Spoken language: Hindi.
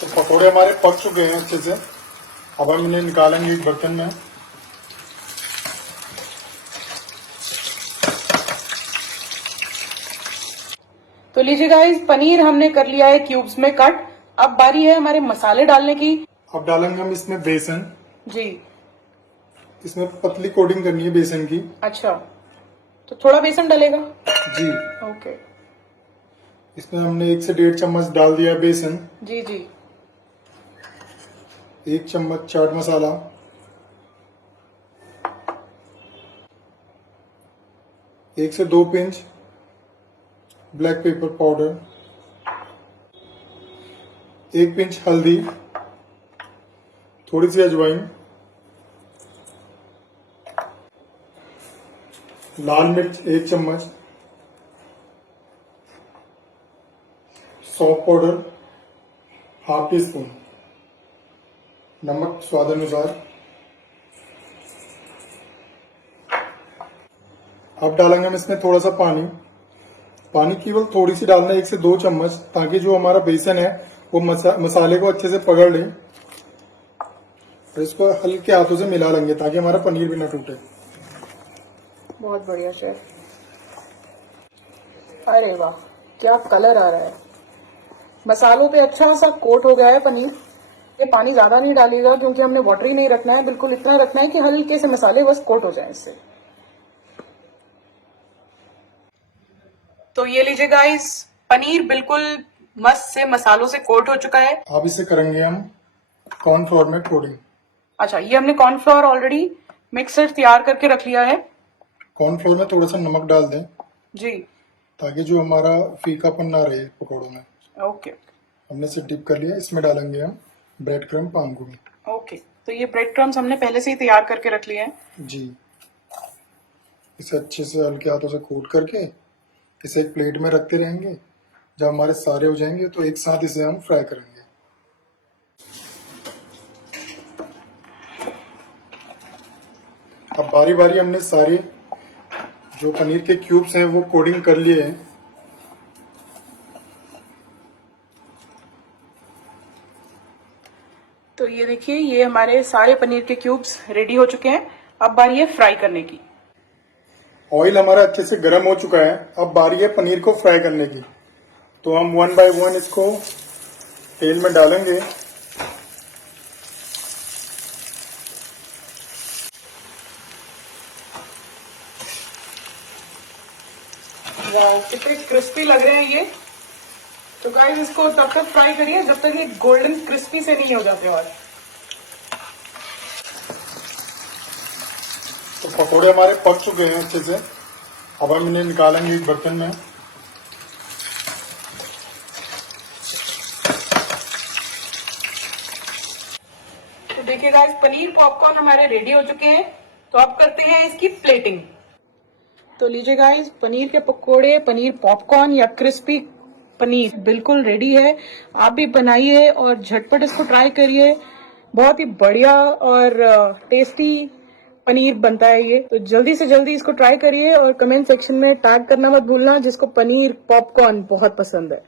तो पकौड़े हमारे पक चुके हैं अच्छे से। अब हम इन्हें निकालेंगे एक बर्तन में। तो लीजिए गाइस, पनीर हमने कर लिया है क्यूब्स में कट। अब बारी है हमारे मसाले डालने की। अब डालेंगे हम इसमें बेसन। जी। इसमें पतली कोटिंग करनी है बेसन की। अच्छा, तो थोड़ा बेसन डलेगा। जी। ओके। इसमें हमने 1 से 1.5 चम्मच डाल दिया बेसन। जी जी। 1 चम्मच चाट मसाला, 1 से 2 pinch black pepper powder, 1 pinch हल्दी, थोड़ी सी अजवाइन, लाल मिर्च 1 चम्मच, सौंफ पाउडर ½ टी स्पून, नमक स्वाद अनुसार। अब डालेंगे हम इसमें थोड़ा सा पानी। पानी केवल थोड़ी सी डालना है, 1 से 2 चम्मच, ताकि जो हमारा बेसन है वो मसाले को अच्छे से पकड़ ले। और इसको हल्के हाथों से मिला लेंगे ताकि हमारा पनीर भी ना टूटे। बहुत बढ़िया शेफ। अरे वाह, क्या कलर आ रहा है। मसालों पे अच्छा सा कोट हो गया है पनीर। ये पानी ज्यादा नहीं डालिएगा क्योंकि हमने वाटरी नहीं रखना है, बिल्कुल इतना रखना है कि हल्के से मसाले बस कोट हो जाए इससे। तो ये लीजिए गाइस, पनीर बिल्कुल मस्त से मसालों से कोट हो चुका है। अब इसे करेंगे हम कॉर्नफ्लोर में कोटिंग। अच्छा, ये हमने कॉर्नफ्लोर ऑलरेडी मिक्सर तैयार करके रख लिया है। कॉर्नफ्लोर में थोड़ा सा नमक डाल दें जी। ताकि जो हमारा फीकापन ना रहे पकौड़ों में। ओके। हमने इसे डिप कर लिया। इसमें डालेंगे हम ब्रेड क्रम पान गोभी। ओके, तो ये ब्रेड क्रम्स हमने पहले से ही तैयार करके रख लिए हैं। जी। इसे अच्छे से हल्के हाथों से कोट करके इसे एक प्लेट में रखते रहेंगे। जब हमारे सारे हो जाएंगे तो एक साथ इसे हम फ्राई करेंगे। अब बारी बारी हमने सारे जो पनीर के क्यूब्स हैं वो कोटिंग कर लिए हैं। तो ये देखिए, ये हमारे सारे पनीर के क्यूब्स रेडी हो चुके हैं। अब बारी है फ्राई करने की। ऑयल हमारा अच्छे से गर्म हो चुका है। अब बारी है पनीर को फ्राई करने की। तो हम 1 बाय 1 इसको तेल में डालेंगे। वाह, कितने क्रिस्पी लग रहे हैं ये। तो गाइस, इसको तब तक फ्राई करिए जब तक ये गोल्डन क्रिस्पी से नहीं हो जाते। और तो पकोड़े हमारे पक चुके हैं अच्छे से। अब हम इन्हें निकालेंगे एक बर्तन में। तो देखिए गाइस, पनीर पॉपकॉर्न हमारे रेडी हो चुके हैं। तो अब करते हैं इसकी प्लेटिंग। तो लीजिए गाइस, पनीर के पकोड़े, पनीर पॉपकॉर्न या क्रिस्पी पनीर बिल्कुल रेडी है। आप भी बनाइए और झटपट इसको ट्राई करिए। बहुत ही बढ़िया और टेस्टी पनीर बनता है ये। तो जल्दी से जल्दी इसको ट्राई करिए और कमेंट सेक्शन में टैग करना मत भूलना जिसको पनीर पॉपकॉर्न बहुत पसंद है।